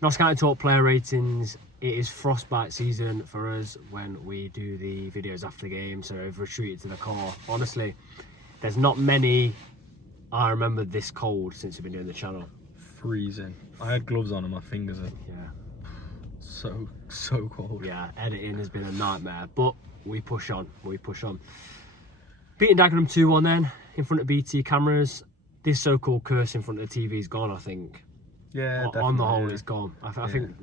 Notts County Talk player ratings. It is frostbite season for us when we do the videos after the game, so I've retreated to the car. Honestly, there's not many I remember this cold since we've been doing the channel. Freezing. I had gloves on and my fingers are so cold. Yeah, editing has been a nightmare, but we push on. Beating Dagenham 2-1 then, in front of BT cameras. This so-called curse in front of the TV is gone, I think. Yeah, on the whole, it's gone. I think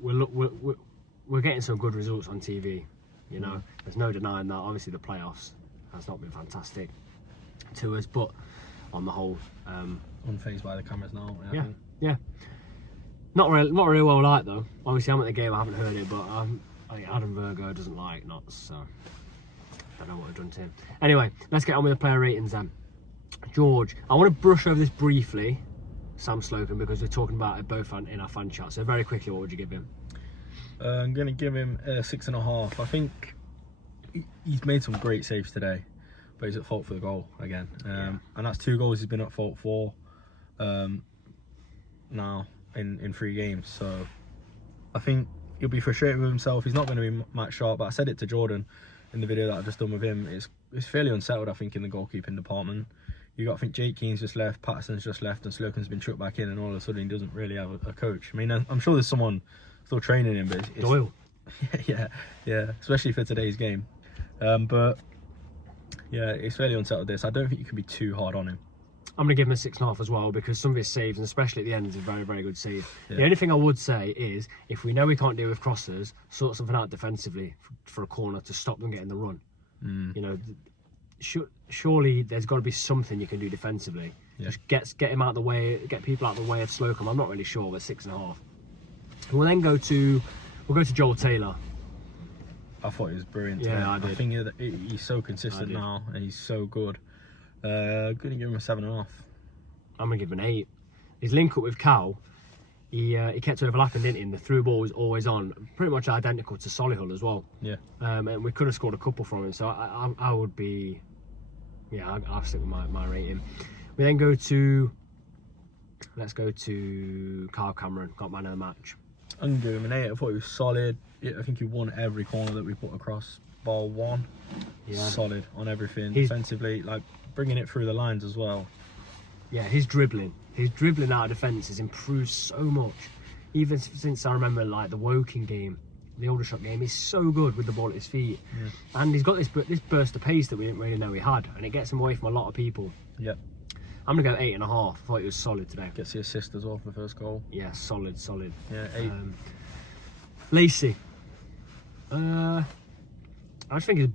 we're getting some good results on TV. You know, there's no denying that. Obviously, the playoffs has not been fantastic to us, but on the whole, unfazed by the cameras now. Yeah. Not really well liked though. Obviously, I'm at the game. I haven't heard it, but I think Adam Virgo doesn't like Notts, so don't know what I've done to him. Anyway, let's get on with the player ratings then. George, I want to brush over this briefly. Sam Slocum, because we're talking about it both in our fan chat. So very quickly, what would you give him? I'm going to give him a 6.5. I think he's made some great saves today, but he's at fault for the goal again. And that's 2 goals he's been at fault for now in 3 games. So I think he'll be frustrated with himself. He's not going to be match sharp, but I said it to Jordan in the video that I've just done with him. It's fairly unsettled, I think, in the goalkeeping department. You got, I think Jake Keane's just left, Patterson's just left, and Slocum's been chucked back in, and all of a sudden he doesn't really have a coach. I mean, I'm sure there's someone still training him, but it's Doyle. yeah, especially for today's game. But yeah, it's fairly unsettled this. I don't think you can be too hard on him. I'm going to give him a 6.5 as well, because some of his saves, and especially at the end, is a very, very good save. Yeah. The only thing I would say is, if we know we can't deal with crosses, sort something out defensively for a corner to stop them getting the run. You know, surely there's got to be something you can do defensively. Yeah. Just get him out of the way, get people out of the way of Slocum. I'm not really sure, but 6.5. We'll then go to Joel Taylor. I thought he was brilliant. Yeah, I did. I think he's so consistent now, and he's so good. Going to give him a 7.5. I'm going to give him an 8. His link up with Cal, he kept overlapping, didn't he? And the through ball was always on, pretty much identical to Solihull as well. Yeah. And we could have scored a couple from him, so I would be, I'll stick with my rating. We then let's go to Carl Cameron, got man of the match. I'm going to give him an 8. I thought he was solid. I think he won every corner that we put across. Ball 1. Yeah. Solid on everything. Defensively, like bringing it through the lines as well. Yeah, his dribbling out of defence has improved so much. Even since I remember like the Woking game, the Aldershot game, he's so good with the ball at his feet. Yeah. And he's got this burst of pace that we didn't really know he had, and it gets him away from a lot of people. Yep. I'm going to go 8.5. I thought he was solid today. Gets the assist as well for the first goal. Yeah, solid. Yeah, 8. Lacey. I just think it's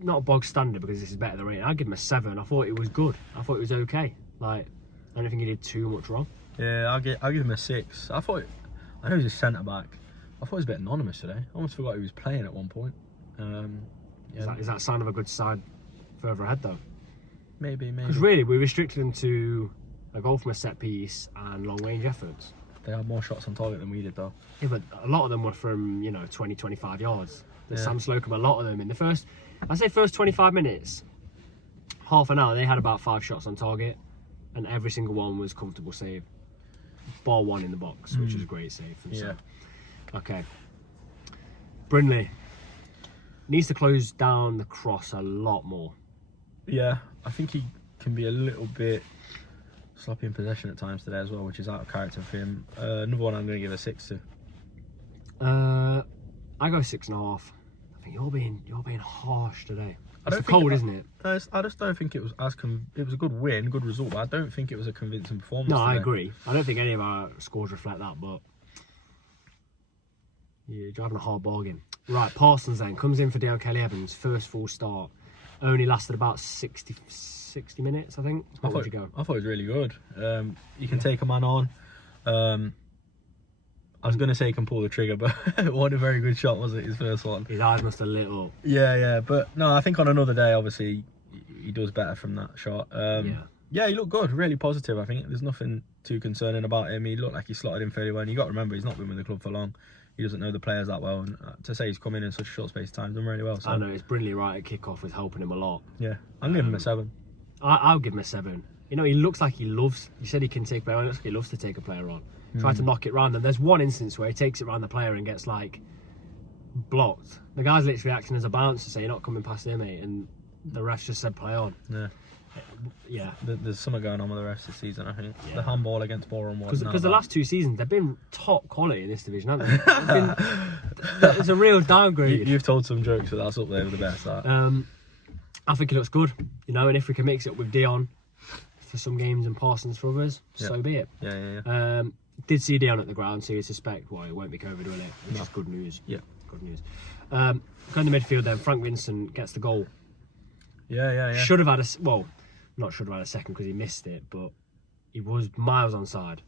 not bog standard, because this is better than rating. I'd give him a 7. I thought it was good. I thought it was okay. Like, I don't think he did too much wrong. Yeah, I'll give him a 6. I know he's a centre back. I thought he was a bit anonymous today. I almost forgot he was playing at one point. Is that a sign of a good side further ahead though? Maybe. Because really, we restricted them to a goal from a set piece and long range efforts. They had more shots on target than we did though. Yeah, but a lot of them were from 20-25 yards. Sam Slocum, a lot of them in the first 25 minutes, half an hour, they had about 5 shots on target, and every single one was comfortable save. Bar 1 in the box, which is a great save. Yeah. Okay. Brindley needs to close down the cross a lot more. Yeah, I think he can be a little bit sloppy in possession at times today as well, which is out of character for him. Another one I'm going to give a 6 to. I go 6.5. I think you're being harsh today. It's cold, isn't it? I just don't think it was it was a good win, good result, but I don't think it was a convincing performance. No, today. I agree. I don't think any of our scores reflect that, but you're driving a hard bargain. Right, Parsons then comes in for Dale Kelly-Evans, first full start. Only lasted about 60 minutes, I think. I thought it was really good. You can take a man on. I was going to say he can pull the trigger, but what a very good shot was it, his first one. His eyes must have lit up. Yeah, but no, I think on another day, obviously, he does better from that shot. Yeah, he looked good, really positive, I think. There's nothing too concerning about him. He looked like he slotted in fairly well, and you got to remember, he's not been with the club for long. He doesn't know the players that well, and to say he's come in such a short space of time, done really well. So. I know, it's Brindley right at kick-off was helping him a lot. Yeah, I'm giving him a 7. I'll give him a 7. He looks like he loves, he said he can take a player on, he looks like he loves to take a player on. tried to knock it round them. There's one instance where he takes it round the player and gets like blocked. The guy's literally acting as a bouncer, saying, "You're not coming past here, mate," and the refs just said, "Play on." Yeah. There's something going on with the refs this season, I think. Yeah. The handball against Boreham was because the last 2 seasons they've been top quality in this division, haven't they? It's a real downgrade. You've told some jokes, but that's up there with the best. That. I think he looks good, and if we can mix it up with Dion for some games and Parsons for others, so be it. Yeah. Did see Dion at the ground, so you suspect it won't be COVID, will it? Which is good news. Yeah. Good news. Going to midfield then, Frank Vincent gets the goal. Yeah. Should have had not should have had a second because he missed it, but he was miles onside.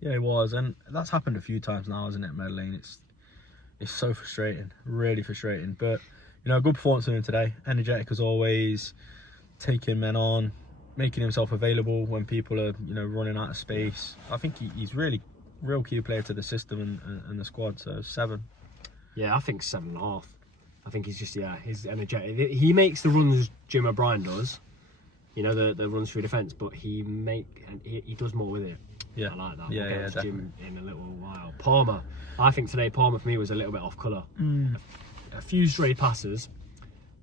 Yeah, he was, and that's happened a few times now, isn't it, Meadow Lane? It's so frustrating, really frustrating. But good performance from him today. Energetic as always, taking men on, making himself available when people are running out of space. I think he's really real key player to the system and the squad. So 7. Yeah, I think 7.5. I think he's he's energetic. He makes the runs Jim O'Brien does. The runs through defence, but he does more with it. Yeah, I like that. Yeah, we'll get to definitely. Jim in a little while. Palmer, I think today Palmer for me was a little bit off colour. A few stray passes.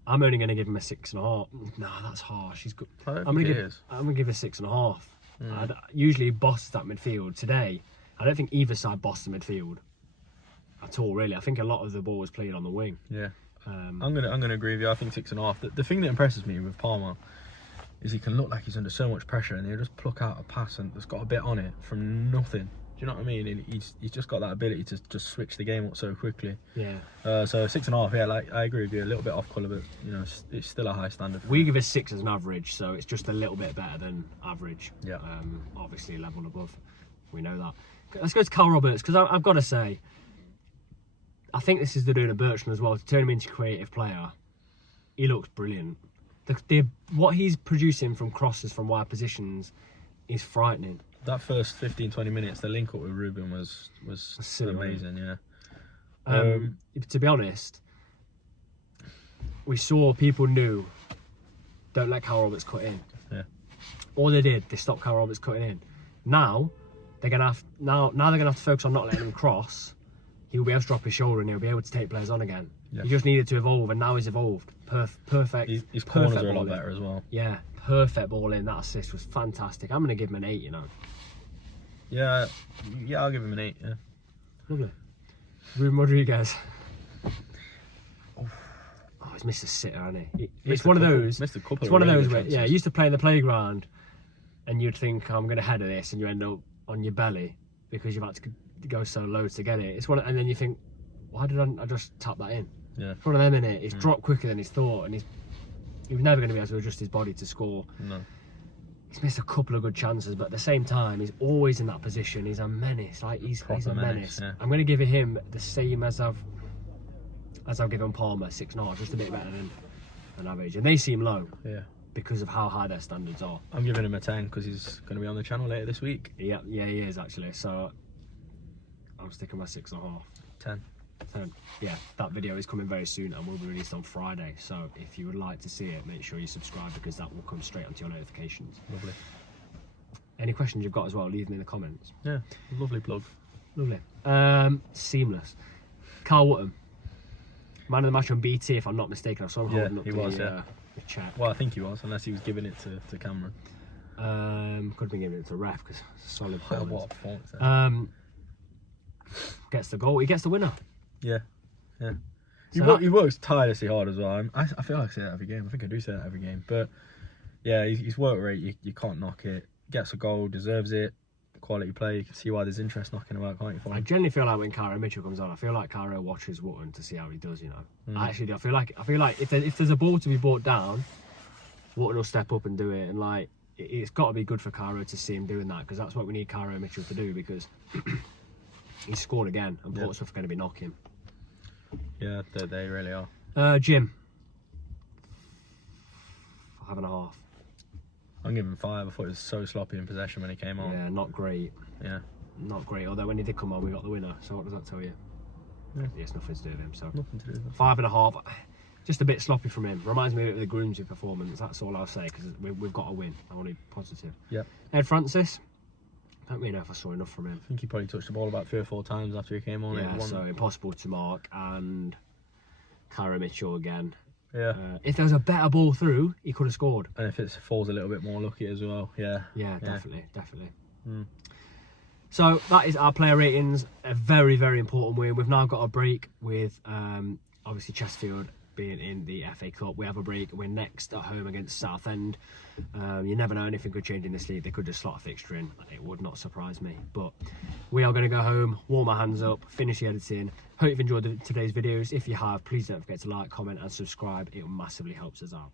I'm only going to give him a 6.5. No, that's harsh. He's good. I'm going to give a 6.5. Usually bosses that midfield. Today, I don't think either side bossed the midfield at all. Really, I think a lot of the ball was played on the wing. Yeah, I'm gonna agree with you. I think 6.5. The thing that impresses me with Palmer is he can look like he's under so much pressure, and he'll just pluck out a pass and it's got a bit on it from nothing. Do you know what I mean? And he's just got that ability to just switch the game up so quickly. Yeah. So 6.5. Yeah, like I agree with you. A little bit off colour, but it's still a high standard. We give a 6 as an average, so it's just a little bit better than average. Yeah. Obviously, level above. We know that. Let's go to Carl Roberts, because I've got to say, I think this is the doing of Bertrand as well, to turn him into a creative player. He looks brilliant. What he's producing from crosses from wide positions is frightening. That first 15-20 minutes, the link up with Ruben was amazing. Yeah. To be honest, we saw people knew don't let Carl Roberts cut in. Yeah. All they did, they stopped Carl Roberts cutting in. Now they're gonna have to focus on not letting him cross. He'll be able to drop his shoulder and he'll be able to take players on again. Yeah. He just needed to evolve, and now he's evolved. Perfect. His corners are a lot better as well. Yeah, perfect ball in. That assist was fantastic. I'm going to give him an 8, Yeah, I'll give him an 8, yeah. Lovely. Ruben Rodriguez. Oh, he's missed a sitter, hasn't he? It's one of those. Missed a couple. It's one of those where, he used to play in the playground, and you'd think, I'm going to header this, and you end up on your belly because you've had to go so low to get it. And then you think, why did I just tap that in? Yeah. It's one of them, innit? He's dropped quicker than he's thought, and he was never going to be able to adjust his body to score. No. He's missed a couple of good chances, but at the same time, he's always in that position. He's a menace. He's a menace. Yeah. I'm going to give him the same as I've given Palmer, 6.5, just a bit better than an average. And they seem low. Yeah. Because of how high their standards are. I'm giving him a 10 because he's going to be on the channel later this week. Yeah, he is actually. So I'm sticking my 6.5. 10. Yeah, that video is coming very soon and will be released on Friday. So if you would like to see it, make sure you subscribe because that will come straight onto your notifications. Lovely. Any questions you've got as well, leave them in the comments. Yeah, lovely plug. Lovely. Seamless. Carl Wootton, man of the match on BT, if I'm not mistaken. I saw him holding up the chat. Well, I think he was, unless he was giving it to Cameron. Could have been giving it to ref because it's a solid performance. What a performance. Gets the goal. He gets the winner. Yeah. So he works tirelessly hard as well. I feel like I say that every game. I think I do say that every game. But yeah, his work rate, you can't knock it. Gets a goal, deserves it. Quality play. You can see why there's interest knocking about, can't you? I generally feel like when Cairo Mitchell comes on, I feel like Cairo watches Wootton to see how he does. I actually do. I feel like if there's a ball to be brought down, Wootton will step up and do it. And it's got to be good for Cairo to see him doing that because that's what we need Cairo Mitchell to do because he's scored again and Portsmouth are going to be knocking. Yeah, they really are. Jim, 5.5. I'm giving him 5. I thought it was so sloppy in possession when he came on. Yeah, not great. Yeah. Not great. Although when he did come on, we got the winner. So what does that tell you? Yeah. It's nothing to do with him. So Nothing to do with it. 5.5. Just a bit sloppy from him. Reminds me a bit of the Groomsby performance. That's all I'll say because we've got to win. I want to be positive. Yeah. Ed Francis, I don't really know if I saw enough from him. I think he probably touched the ball about 3 or 4 times after he came on. Yeah, so impossible to mark. And Kyra Mitchell again. Yeah. If there was a better ball through, he could have scored. And if it falls a little bit more lucky as well. Yeah. Yeah, definitely. Mm. So that is our player ratings. A very, very important win. We've now got a break with obviously Chesterfield being in the FA Cup. We have a break. We're next at home against Southend. You never know, anything could change in this league. They could just slot a fixture in. It would not surprise me. But we are going to go home, warm our hands up, finish the editing. Hope you've enjoyed today's videos. If you have, please don't forget to like, comment and subscribe. It massively helps us out.